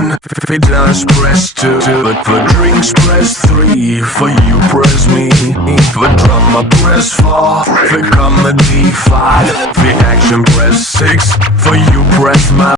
1, for dance press 2, for drinks press 3, for you press me, for drama press 4, for comedy 5, for action press 6, for you press my